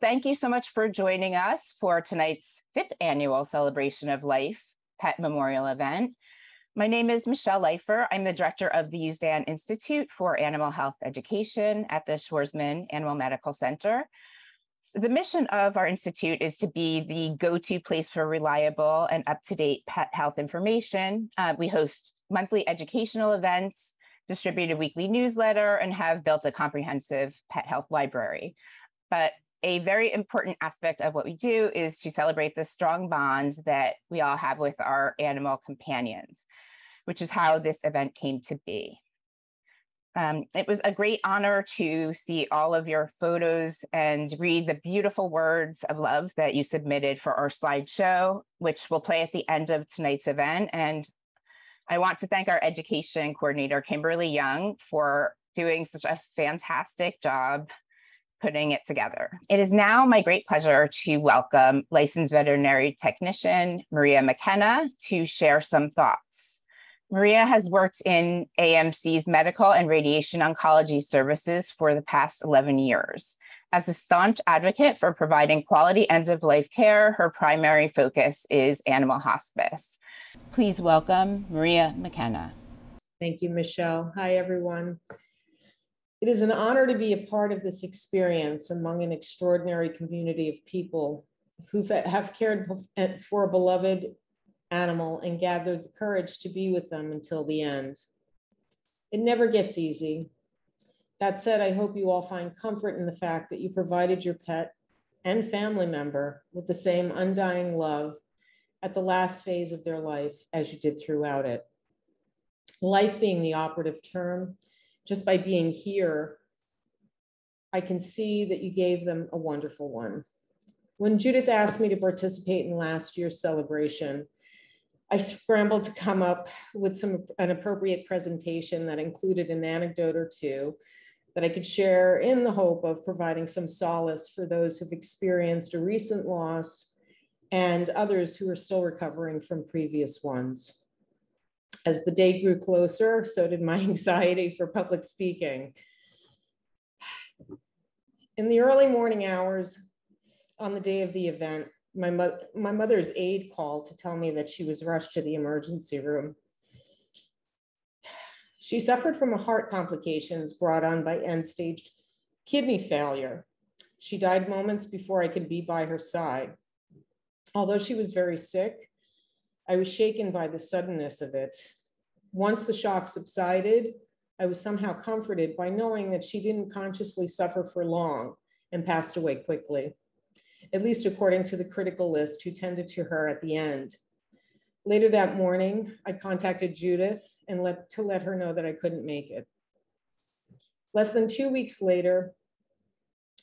Thank you so much for joining us for tonight's 5th annual Celebration of Life Pet Memorial event. My name is Michelle Leifer. I'm the director of the USDAN Institute for Animal Health Education at the Schwarzman Animal Medical Center. So the mission of our institute is to be the go-to place for reliable and up-to-date pet health information. We host monthly educational events, distribute a weekly newsletter, and have built a comprehensive pet health library. But a very important aspect of what we do is to celebrate the strong bonds that we all have with our animal companions, which is how this event came to be. It was a great honor to see all of your photos and read the beautiful words of love that you submitted for our slideshow, which will play at the end of tonight's event. And I want to thank our education coordinator, Kimberly Young, for doing such a fantastic job putting it together. It is now my great pleasure to welcome licensed veterinary technician Maria McKenna to share some thoughts. Maria has worked in AMC's medical and radiation oncology services for the past 11 years. As a staunch advocate for providing quality end-of-life care, her primary focus is animal hospice. Please welcome Maria McKenna. Thank you, Michelle. Hi, everyone. It is an honor to be a part of this experience among an extraordinary community of people who have cared for a beloved animal and gathered the courage to be with them until the end. It never gets easy. That said, I hope you all find comfort in the fact that you provided your pet and family member with the same undying love at the last phase of their life as you did throughout it. Life being the operative term, just by being here, I can see that you gave them a wonderful one. When Judith asked me to participate in last year's celebration, I scrambled to come up with an appropriate presentation that included an anecdote or two that I could share in the hope of providing some solace for those who've experienced a recent loss and others who are still recovering from previous ones. As the day grew closer, so did my anxiety for public speaking. In the early morning hours on the day of the event, my mother's aide called to tell me that she was rushed to the emergency room. She suffered from heart complications brought on by end-stage kidney failure. She died moments before I could be by her side. Although she was very sick, I was shaken by the suddenness of it. Once the shock subsided, I was somehow comforted by knowing that she didn't consciously suffer for long and passed away quickly, at least according to the critical list who tended to her at the end. Later that morning, I contacted Judith and let her know that I couldn't make it. Less than 2 weeks later,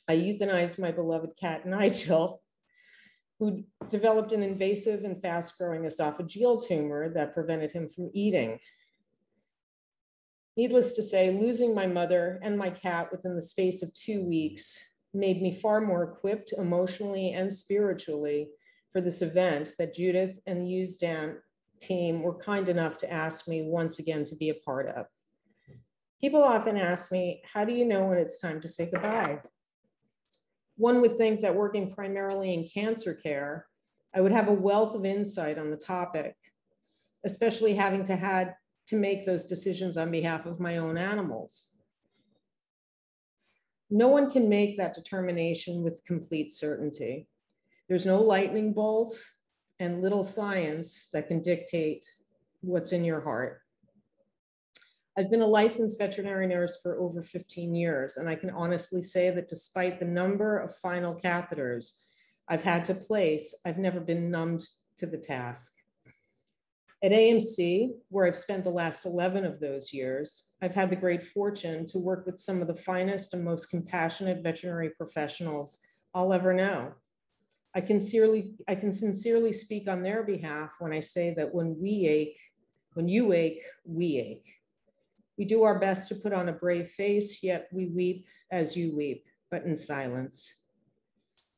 I euthanized my beloved cat, Nigel, who developed an invasive and fast-growing esophageal tumor that prevented him from eating. Needless to say, losing my mother and my cat within the space of 2 weeks made me far more equipped emotionally and spiritually for this event that Judith and the USDAN team were kind enough to ask me once again to be a part of. People often ask me, how do you know when it's time to say goodbye? One would think that working primarily in cancer care, I would have a wealth of insight on the topic, especially having had to make those decisions on behalf of my own animals. No one can make that determination with complete certainty. There's no lightning bolt and little science that can dictate what's in your heart. I've been a licensed veterinary nurse for over 15 years, and I can honestly say that despite the number of final catheters I've had to place, I've never been numbed to the task. At AMC, where I've spent the last 11 of those years, I've had the great fortune to work with some of the finest and most compassionate veterinary professionals I'll ever know. I can sincerely speak on their behalf when I say that when you ache, we ache. We do our best to put on a brave face, yet we weep as you weep, but in silence.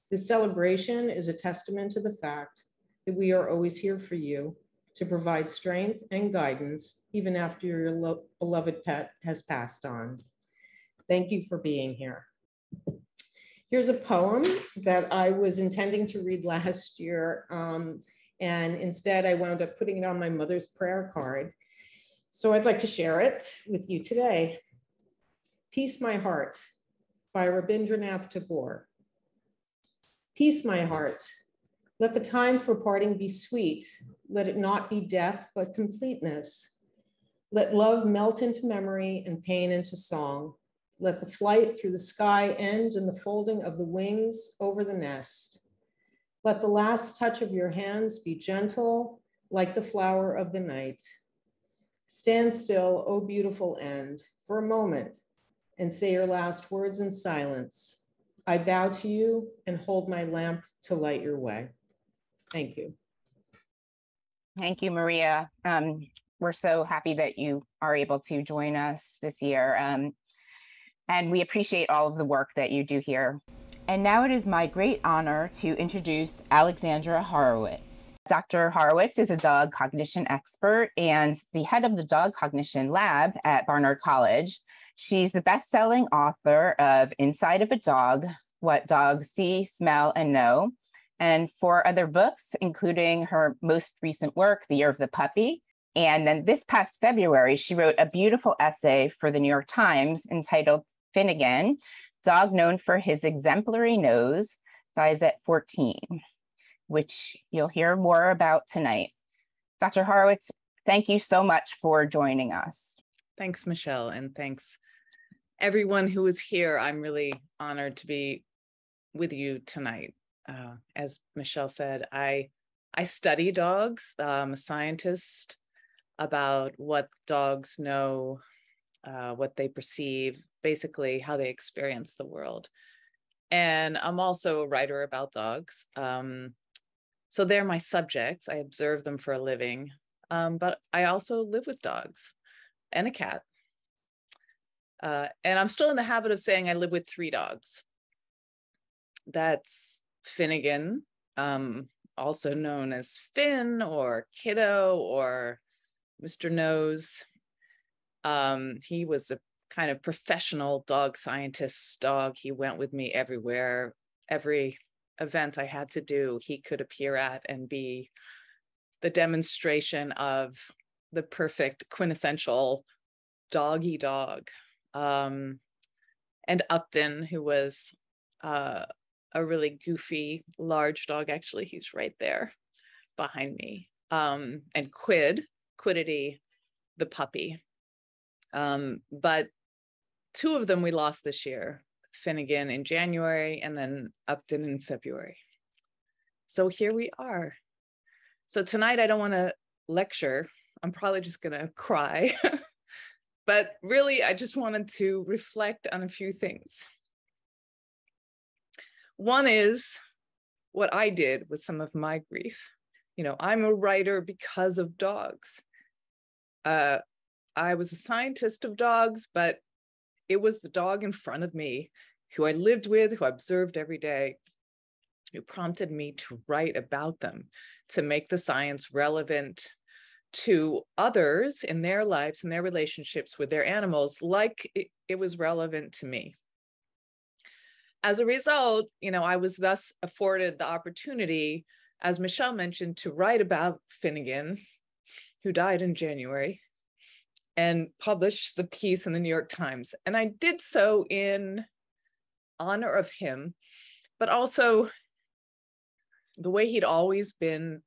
This celebration is a testament to the fact that we are always here for you to provide strength and guidance, even after your beloved pet has passed on. Thank you for being here. Here's a poem that I was intending to read last year, and instead I wound up putting it on my mother's prayer card. So I'd like to share it with you today. Peace, My Heart by Rabindranath Tagore. Peace, my heart. Let the time for parting be sweet. Let it not be death, but completeness. Let love melt into memory and pain into song. Let the flight through the sky end in the folding of the wings over the nest. Let the last touch of your hands be gentle, like the flower of the night. Stand still, O beautiful end, for a moment, and say your last words in silence. I bow to you and hold my lamp to light your way. Thank you. Thank you, Maria. We're so happy that you are able to join us this year. And we appreciate all of the work that you do here. And now it is my great honor to introduce Alexandra Horowitz. Dr. Horowitz is a dog cognition expert and the head of the dog cognition lab at Barnard College. She's the best-selling author of Inside of a Dog, What Dogs See, Smell, and Know, and 4 other books, including her most recent work, The Year of the Puppy. And then this past February, she wrote a beautiful essay for the New York Times entitled Finnegan, Dog Known for His Exemplary Nose, Dies at 14, which you'll hear more about tonight. Dr. Horowitz, thank you so much for joining us. Thanks, Michelle, and thanks everyone who is here. I'm really honored to be with you tonight. As Michelle said, I study dogs. I'm a scientist about what dogs know, what they perceive, basically how they experience the world. And I'm also a writer about dogs. So they're my subjects. I observe them for a living, but I also live with dogs and a cat. And I'm still in the habit of saying I live with 3 dogs. That's Finnegan, also known as Finn or Kiddo or Mr. Nose. He was a kind of professional dog scientist's dog. He went with me everywhere. Every event I had to do, he could appear at and be the demonstration of the perfect quintessential doggy dog. And Upton, who was a really goofy, large dog. Actually, he's right there behind me. And Quiddity, the puppy. But 2 of them we lost this year, Finnegan in January and then Upton in February. So here we are. So tonight I don't want to lecture. I'm probably just going to cry. But really, I just wanted to reflect on a few things. One is what I did with some of my grief. You know, I'm a writer because of dogs. I was a scientist of dogs, but it was the dog in front of me who I lived with, who I observed every day, who prompted me to write about them, to make the science relevant to others in their lives and their relationships with their animals, like it was relevant to me. As a result, you know, I was thus afforded the opportunity, as Michelle mentioned, to write about Finnegan, who died in January, and publish the piece in the New York Times. And I did so in honor of him, but also the way he'd always been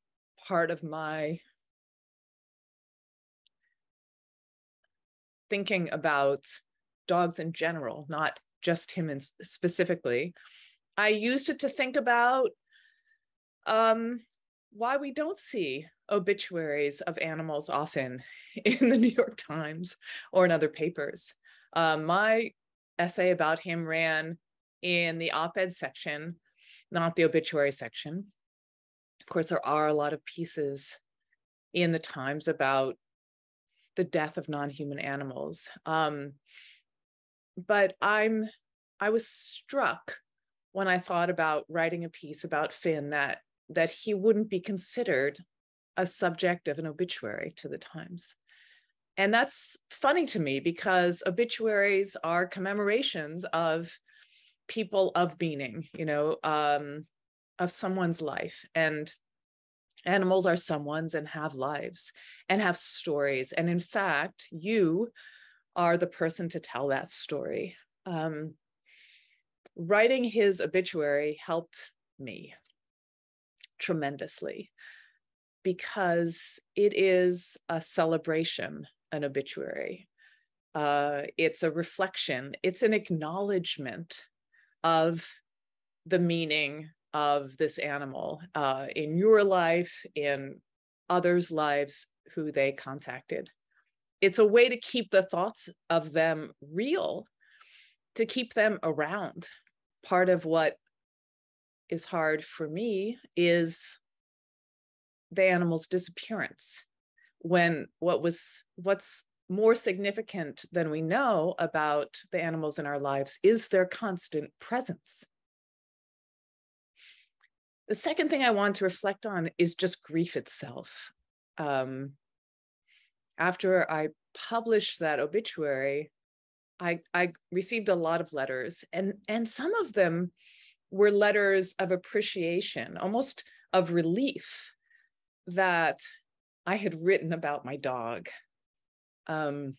part of my thinking about dogs in general, not just him specifically. I used it to think about why we don't see obituaries of animals often in the New York Times or in other papers. My essay about him ran in the op-ed section, not the obituary section. Of course, there are a lot of pieces in the Times about the death of non-human animals. But I was struck when I thought about writing a piece about Finn that he wouldn't be considered a subject of an obituary to the Times. And that's funny to me because obituaries are commemorations of people of meaning, of someone's life. And animals are someone's and have lives and have stories. And in fact, you are the person to tell that story. Writing his obituary helped me tremendously because it is a celebration, an obituary. It's a reflection, it's an acknowledgement of the meaning of this animal in your life, in others' lives who they contacted. It's a way to keep the thoughts of them real, to keep them around. Part of what is hard for me is the animal's disappearance, when what's more significant than we know about the animals in our lives is their constant presence. The second thing I want to reflect on is just grief itself. After I published that obituary, I received a lot of letters, and some of them were letters of appreciation, almost of relief that I had written about my dog. Not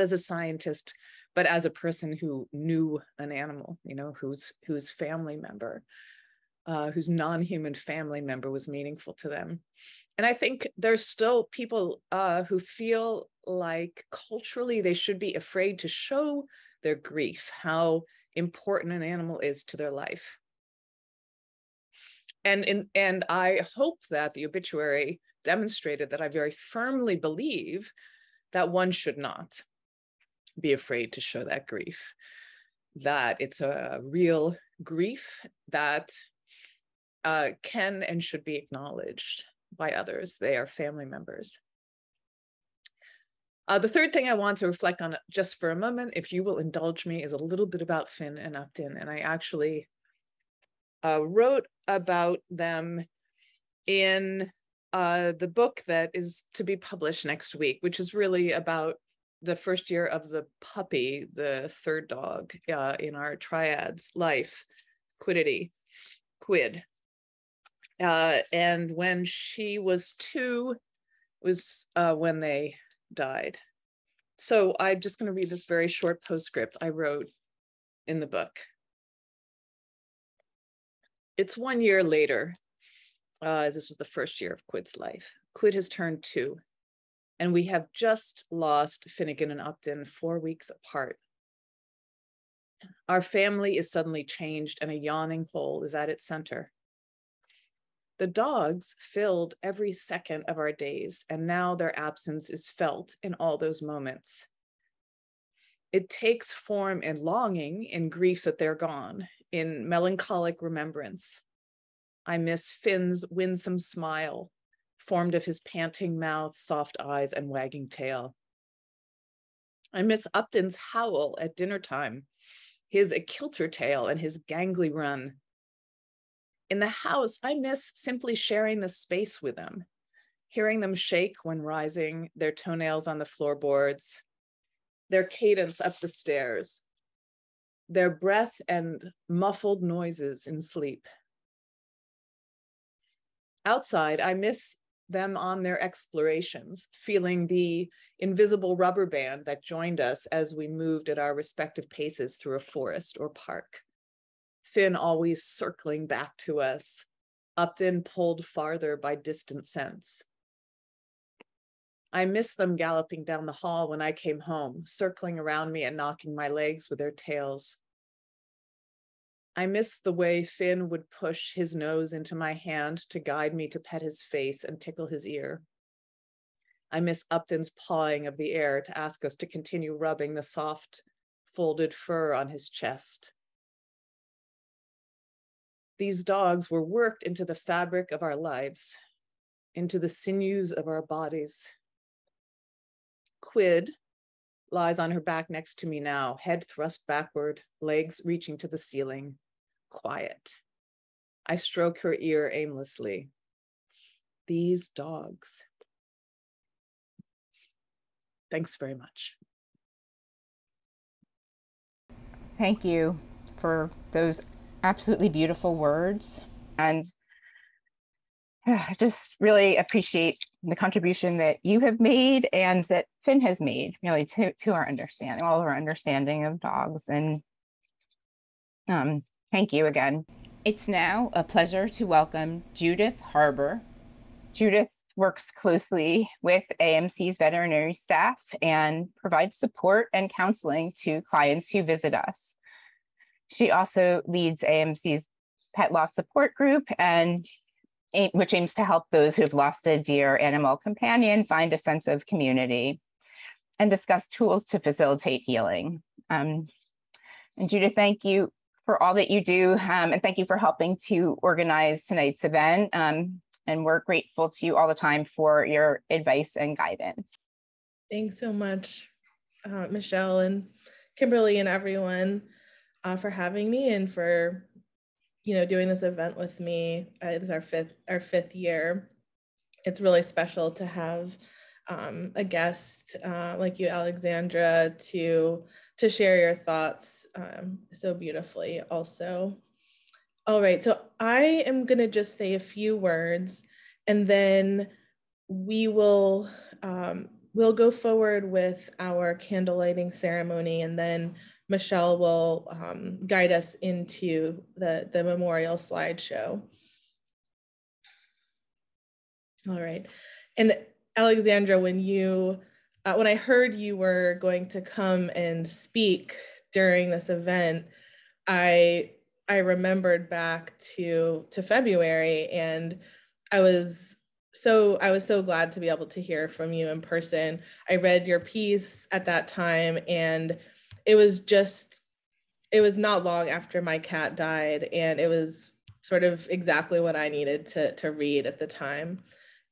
as a scientist, but as a person who knew an animal, whose family member, whose non-human family member was meaningful to them. And I think there's still people who feel like culturally they should be afraid to show their grief, how important an animal is to their life. And I hope that the obituary demonstrated that I very firmly believe that one should not be afraid to show that grief, that it's a real grief that can and should be acknowledged by others. They are family members. The third thing I want to reflect on just for a moment, if you will indulge me, is a little bit about Finn and Upton. And I actually wrote about them in the book that is to be published next week, which is really about the first year of the puppy, the third dog in our triad's life, Quid. And when she was 2 was when they died. So I'm just going to read this very short postscript I wrote in the book. It's 1 year later. This was the first year of Quid's life. Quid has turned 2, and we have just lost Finnegan and Upton 4 weeks apart. Our family is suddenly changed, and a yawning hole is at its center. The dogs filled every second of our days, and now their absence is felt in all those moments. It takes form in longing, in grief that they're gone, in melancholic remembrance. I miss Finn's winsome smile, formed of his panting mouth, soft eyes, and wagging tail. I miss Upton's howl at dinner time, his kilter tail and his gangly run. In the house, I miss simply sharing the space with them, hearing them shake when rising, their toenails on the floorboards, their cadence up the stairs, their breath and muffled noises in sleep. Outside, I miss them on their explorations, feeling the invisible rubber band that joined us as we moved at our respective paces through a forest or park. Finn always circling back to us, Upton pulled farther by distant scents. I miss them galloping down the hall when I came home, circling around me and knocking my legs with their tails. I miss the way Finn would push his nose into my hand to guide me to pet his face and tickle his ear. I miss Upton's pawing of the air to ask us to continue rubbing the soft, folded fur on his chest. These dogs were worked into the fabric of our lives, into the sinews of our bodies. Quid lies on her back next to me now, head thrust backward, legs reaching to the ceiling. Quiet. I stroke her ear aimlessly. These dogs. Thanks very much. Thank you for those absolutely beautiful words. And I just really appreciate the contribution that you have made and that Finn has made, really, to our understanding, all of our understanding of dogs. And thank you again. It's now a pleasure to welcome Judith Harbor. Judith works closely with AMC's veterinary staff and provides support and counseling to clients who visit us. She also leads AMC's pet loss support group, and which aims to help those who have lost a dear animal companion find a sense of community and discuss tools to facilitate healing. And Judith, thank you for all that you do, and thank you for helping to organize tonight's event. And we're grateful to you all the time for your advice and guidance. Thanks so much, Michelle and Kimberly and everyone for having me and for doing this event with me. This is our fifth year. It's really special to have a guest like you, Alexandra, to share your thoughts so beautifully also. All right, so I am gonna just say a few words and then we'll go forward with our candle lighting ceremony, and then Michelle will guide us into the memorial slideshow. All right, and Alexandra, when I heard you were going to come and speak during this event, I remembered back to February, and I was so glad to be able to hear from you in person. I read your piece at that time, and it was not long after my cat died, and it was sort of exactly what I needed to read at the time.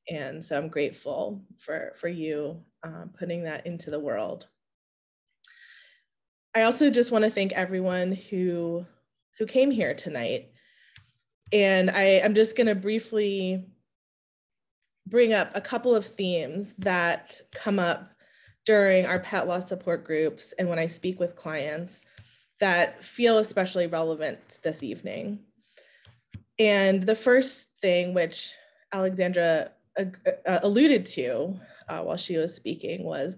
And so I'm grateful for you putting that into the world. I also just want to thank everyone who came here tonight. And I'm just going to briefly bring up a couple of themes that come up during our pet loss support groups and when I speak with clients that feel especially relevant this evening. And the first thing, which Alexandra alluded to while she was speaking, was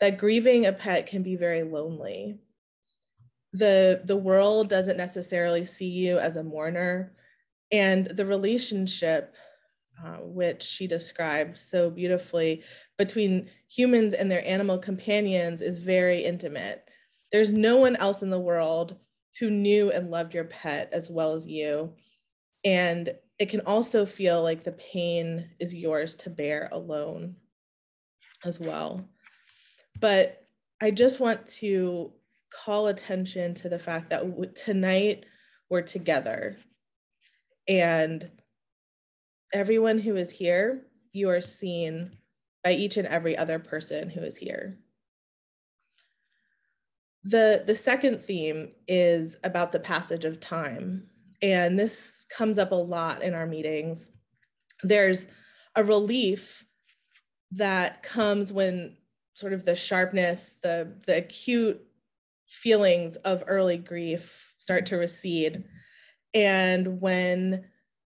that grieving a pet can be very lonely. The world doesn't necessarily see you as a mourner, and the relationship which she described so beautifully between humans and their animal companions is very intimate. There's no one else in the world who knew and loved your pet as well as you. And it can also feel like the pain is yours to bear alone as well. But I just want to call attention to the fact that tonight we're together, and everyone who is here, you are seen by each and every other person who is here. The second theme is about the passage of time, and this comes up a lot in our meetings. There's a relief that comes when sort of the sharpness, the acute feelings of early grief start to recede, and when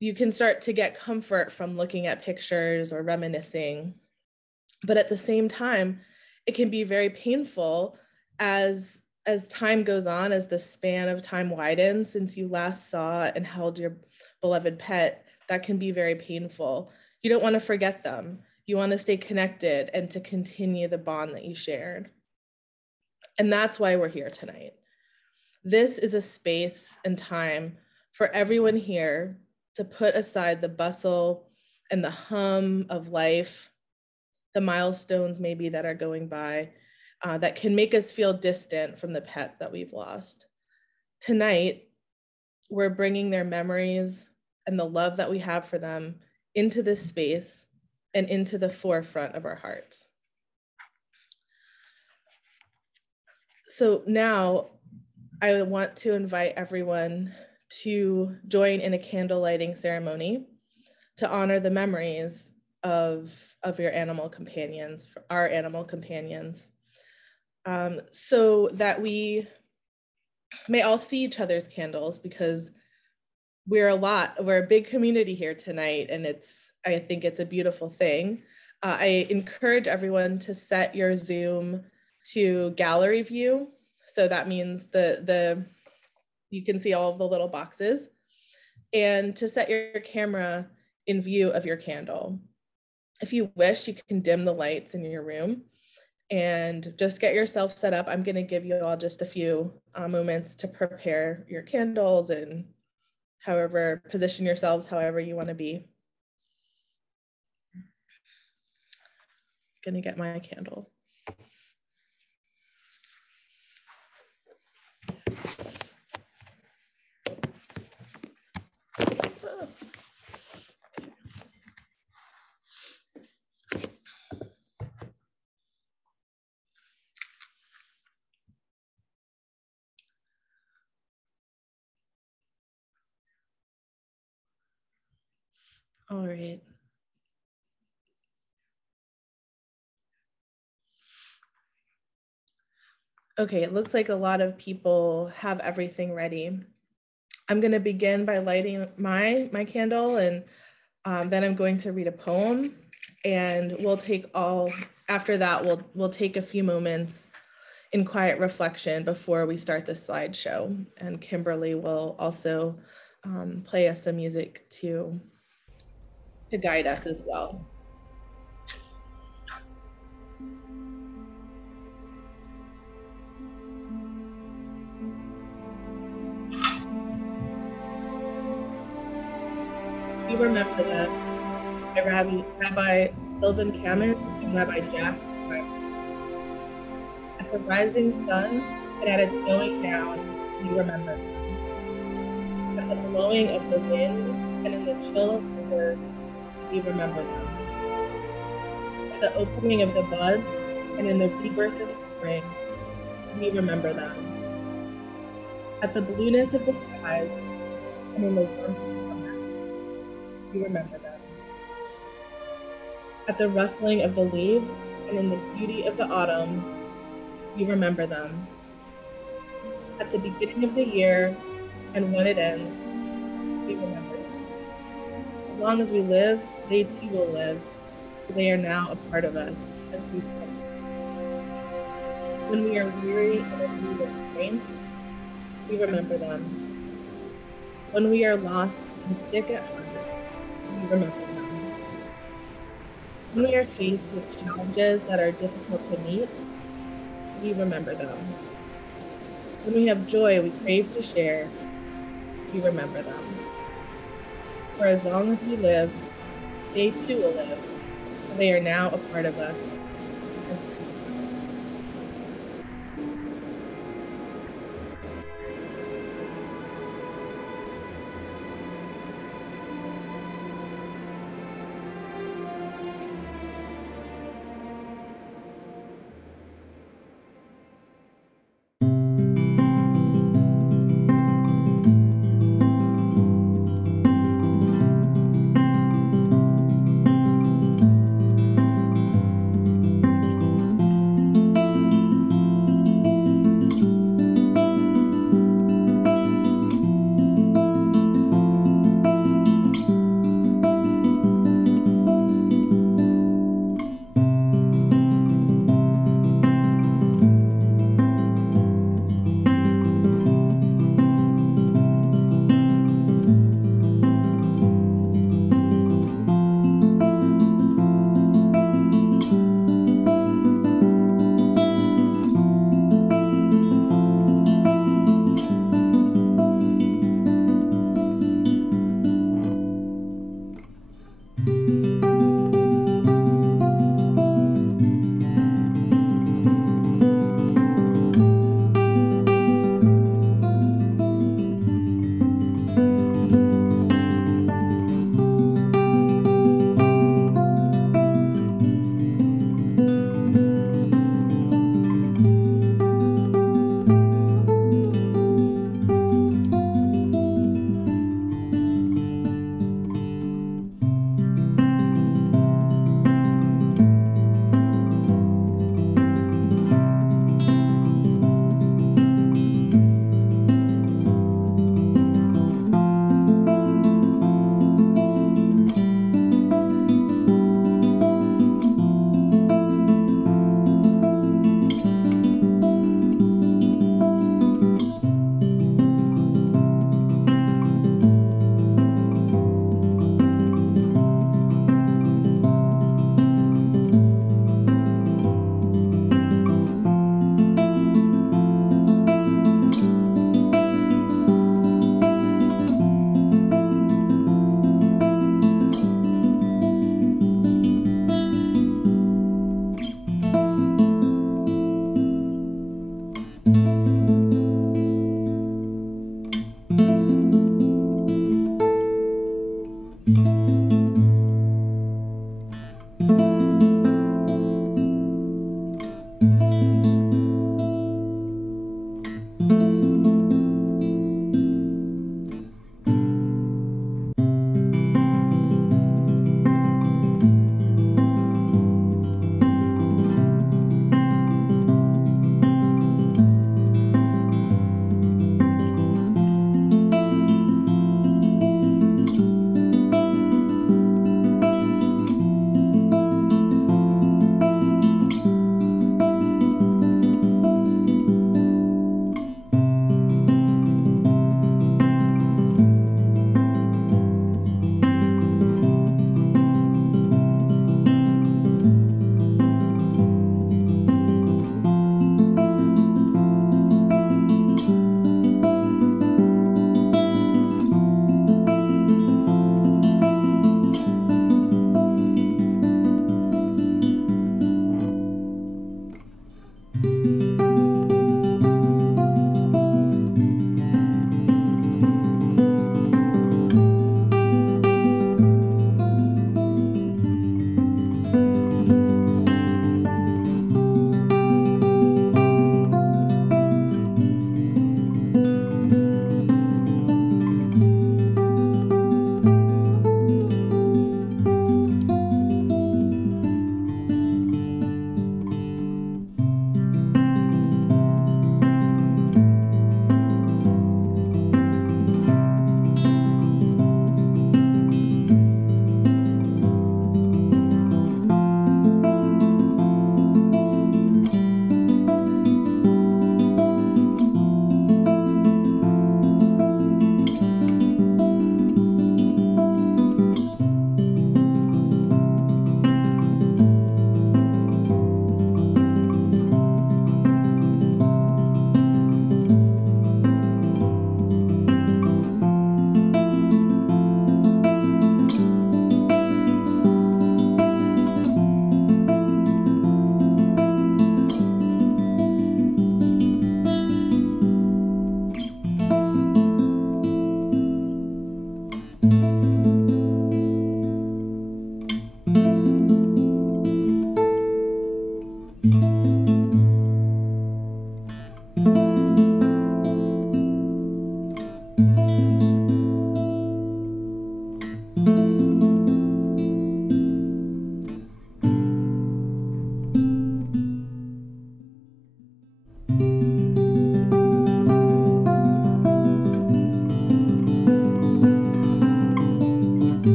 you can start to get comfort from looking at pictures or reminiscing. But at the same time, it can be very painful as time goes on, as the span of time widens since you last saw and held your beloved pet. That can be very painful. You don't want to forget them. You want to stay connected and to continue the bond that you shared. And that's why we're here tonight. This is a space and time for everyone here to put aside the bustle and the hum of life, the milestones maybe that are going by, that can make us feel distant from the pets that we've lost. Tonight, we're bringing their memories and the love that we have for them into this space and into the forefront of our hearts. So now I want to invite everyone to join in a candle lighting ceremony to honor the memories of your animal companions, our animal companions, so that we may all see each other's candles, because we're a big community here tonight, and I think it's a beautiful thing. I encourage everyone to set your Zoom to gallery view. So that means you can see all of the little boxes, and to set your camera in view of your candle. If you wish, you can dim the lights in your room and just get yourself set up. I'm going to give you all just a few moments to prepare your candles and position yourselves however you want to be. Gonna get my candle. All right. Okay, it looks like a lot of people have everything ready. I'm going to begin by lighting my candle, and then I'm going to read a poem, and after that, we'll take a few moments in quiet reflection before we start the slideshow. And Kimberly will also play us some music to guide us as well. We remember that by Rabbi Sylvan Kamens and Rabbi Jack. At the rising sun and at its going down, we remember them. At the blowing of the wind and in the chill of the earth, we remember them. At the opening of the buds and in the rebirth of spring, we remember them. At the blueness of the skies and in the warmth of summer, we remember them. At the rustling of the leaves and in the beauty of the autumn, we remember them. At the beginning of the year and when it ends, we remember them. As long as we live, they too will live. They are now a part of us as we say. When we are weary and in need of strength, we remember them. When we are lost and sick at heart, we remember them. When we are faced with challenges that are difficult to meet, we remember them. When we have joy we crave to share, we remember them. For as long as we live, they too will live. They are now a part of us.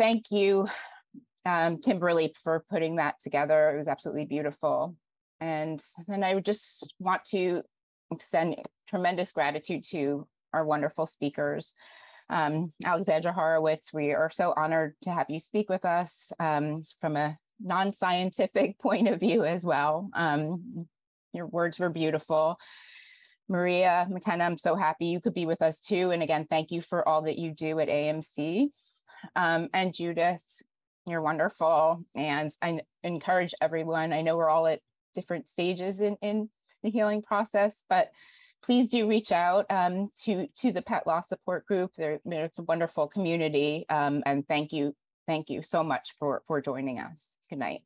thank you, Kimberly, for putting that together. It was absolutely beautiful. And then I would just want to extend tremendous gratitude to our wonderful speakers. Alexandra Horowitz, we are so honored to have you speak with us from a non-scientific point of view as well. Your words were beautiful. Maria McKenna, I'm so happy you could be with us too. And again, thank you for all that you do at AMC. And Judith, you're wonderful. And I encourage everyone, I know we're all at different stages in the healing process, but please do reach out to the Pet Loss Support Group. It's a wonderful community. And thank you so much for joining us. Good night.